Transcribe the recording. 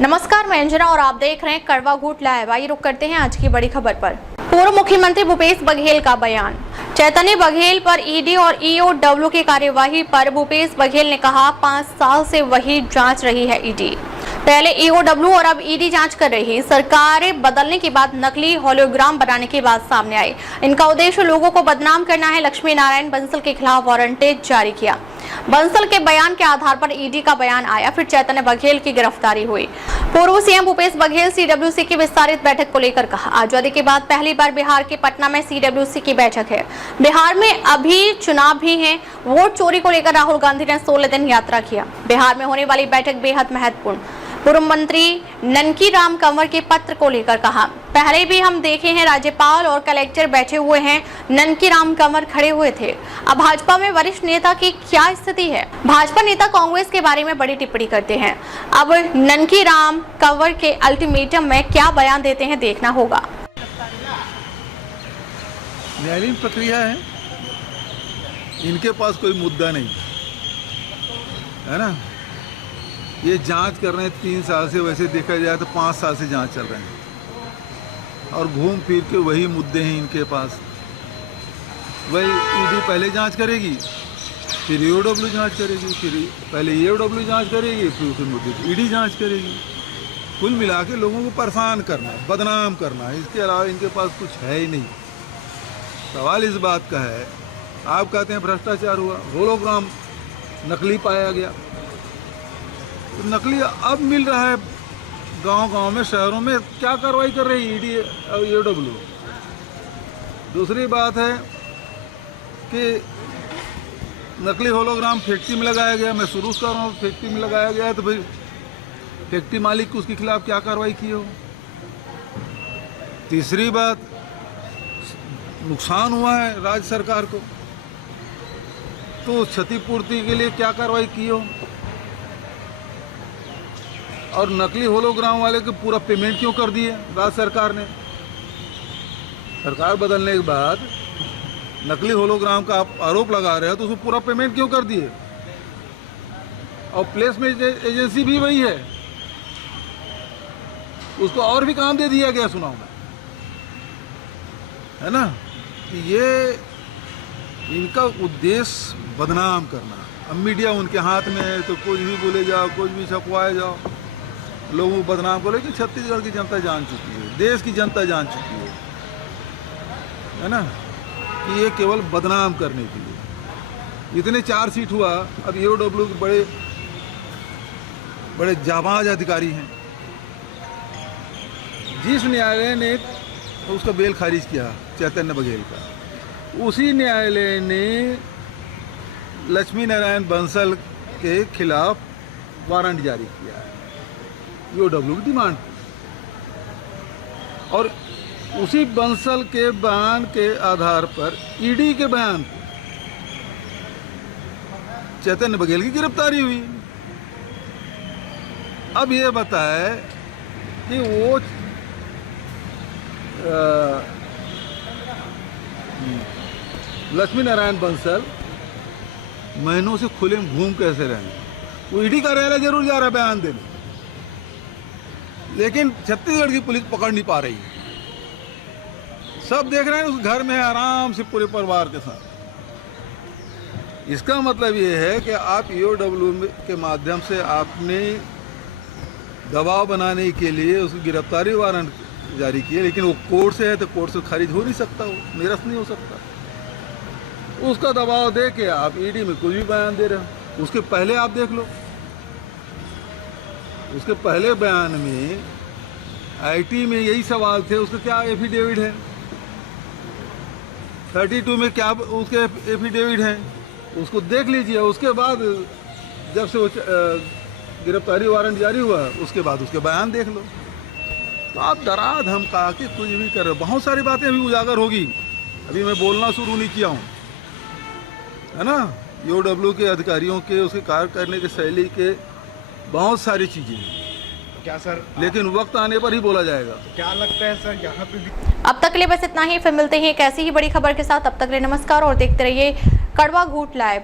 नमस्कार, मैं अंजना और आप देख रहे हैं कड़वा घूट लाइव। आइए रुक करते हैं आज की बड़ी खबर पर। पूर्व मुख्यमंत्री भूपेश बघेल का बयान। चैतन्य बघेल पर ईडी और ईओडब्ल्यू की कार्यवाही पर भूपेश बघेल ने कहा, 5 साल से वही जांच रही है ईडी। पहले ईओडब्ल्यू और अब ईडी जांच कर रही है। सरकारें बदलने के बाद नकली होलोग्राम बनाने की बात सामने आई। इनका उद्देश्य लोगों को बदनाम करना है। लक्ष्मी नारायण बंसल के खिलाफ वारंट जारी किया। बंसल के बयान के आधार पर ईडी का बयान आया, फिर चैतन्य बघेल की गिरफ्तारी हुई। पूर्व सीएम भूपेश बघेल सीडब्ल्यूसी की विस्तारित बैठक को लेकर कहा, आजादी के बाद पहली बार बिहार के पटना में सीडब्ल्यूसी की बैठक है। बिहार में अभी चुनाव भी हैं। वोट चोरी को लेकर राहुल गांधी ने 16 दिन यात्रा किया। बिहार में होने वाली बैठक बेहद महत्वपूर्ण। पूर्व मंत्री ननकी राम कंवर के पत्र को लेकर कहा, पहले भी हम देखे हैं राज्यपाल और कलेक्टर बैठे हुए हैं, ननकी राम कंवर खड़े हुए थे। अब भाजपा में वरिष्ठ नेता की क्या स्थिति है? भाजपा नेता कांग्रेस के बारे में बड़ी टिप्पणी करते हैं। अब ननकी राम कंवर के अल्टीमेटम में क्या बयान देते हैं, देखना होगा। न्यायालयीन प्रक्रिया है, इनके पास कोई मुद्दा नहीं है ना। ये जांच कर रहे हैं 3 साल से, वैसे देखा जाए तो 5 साल से जांच चल रहे हैं और घूम फिर के वही मुद्दे हैं इनके पास। वही ईडी पहले जांच करेगी, फिर ईओडब्ल्यू जांच करेगी, फिर पहले ईओडब्ल्यू जांच करेगी, फिर उसके मुद्दे ईडी जांच करेगी। कुल मिला के लोगों को परेशान करना, बदनाम करना, इसके अलावा इनके पास कुछ है ही नहीं। सवाल इस बात का है, आप कहते हैं भ्रष्टाचार हुआ, होलोग्राम नकली पाया गया, तो नकली अब मिल रहा है गांव-गांव में, शहरों में। क्या कार्रवाई कर रही है ईडी और ईओडब्ल्यू? दूसरी बात है कि नकली होलोग्राम फैक्ट्री में लगाया गया। मैं शुरू कर रहा हूँ, फैक्ट्री में लगाया गया तो भाई फैक्ट्री मालिक को उसके खिलाफ क्या कार्रवाई की हो। तीसरी बात, नुकसान हुआ है राज्य सरकार को, तो क्षतिपूर्ति के लिए क्या कार्रवाई की हो। और नकली होलोग्राम वाले को पूरा पेमेंट क्यों कर दिए राज्य सरकार ने? सरकार बदलने के बाद नकली होलोग्राम का आप आरोप लगा रहे हो, तो उसको पूरा पेमेंट क्यों कर दिए? और प्लेसमेंट एजेंसी भी वही है, उसको और भी काम दे दिया गया, सुनाओ मैं, है ना। ये इनका उद्देश्य बदनाम करना। अब मीडिया उनके हाथ में है, तो कुछ भी बोले जाओ, कुछ भी छपवाए जाओ, लोगों को बदनाम करो। कि छत्तीसगढ़ की जनता जान चुकी है, देश की जनता जान चुकी है ना, कि ये केवल बदनाम करने के लिए। इतने चार्जशीट हुआ, अब ईओडब्ल्यू के बड़े बड़े जाबाज अधिकारी हैं। जिस न्यायालय ने उसका बेल खारिज किया चैतन्य बघेल का, उसी न्यायालय ने लक्ष्मी नारायण बंसल के खिलाफ वारंट जारी किया है ईओडब्ल्यू की डिमांड पर। और उसी बंसल के बयान के आधार पर ईडी के बयान पर चैतन्य बघेल की गिरफ्तारी हुई। अब ये बताए कि वो लक्ष्मी नारायण बंसल महीनों से खुले में घूम कैसे रहे। वो ईडी कार्यालय जरूर जा रहा है बयान देने, लेकिन छत्तीसगढ़ की पुलिस पकड़ नहीं पा रही। सब देख रहे हैं, उस घर में है आराम से पूरे परिवार के साथ। इसका मतलब ये है कि आप ईओडब्ल्यू के माध्यम से आपने दबाव बनाने के लिए उसकी गिरफ्तारी वारंट जारी किए, लेकिन वो कोर्ट से है तो कोर्ट से खारिज हो नहीं सकता, वो निरस्त नहीं हो सकता। उसका दबाव दे के आप ईडी में कुछ भी बयान दे रहे हो। उसके पहले आप देख लो, उसके पहले बयान में आईटी में यही सवाल थे, उसका क्या एफिडेविट है, 32 में क्या उसके एफिडेविट है, उसको देख लीजिए। उसके बाद जब से वो गिरफ्तारी वारंट जारी हुआ, उसके बाद उसके बयान देख लो। तो आप डरा धमका के कुछ भी कर रहे हो। बहुत सारी बातें अभी उजागर होगी, अभी मैं बोलना शुरू नहीं किया हूँ, है ना। ईओडब्ल्यू के अधिकारियों के, उसके कार्य करने के शैली के बहुत सारी चीज़ें हैं। क्या सर, लेकिन वक्त आने पर ही बोला जाएगा। क्या लगता है सर यहाँ पे भी? अब तक के लिए बस इतना ही, फिर मिलते हैं एक ऐसी ही बड़ी खबर के साथ। अब तक के लिए नमस्कार और देखते रहिए कड़वा घूट लाइव।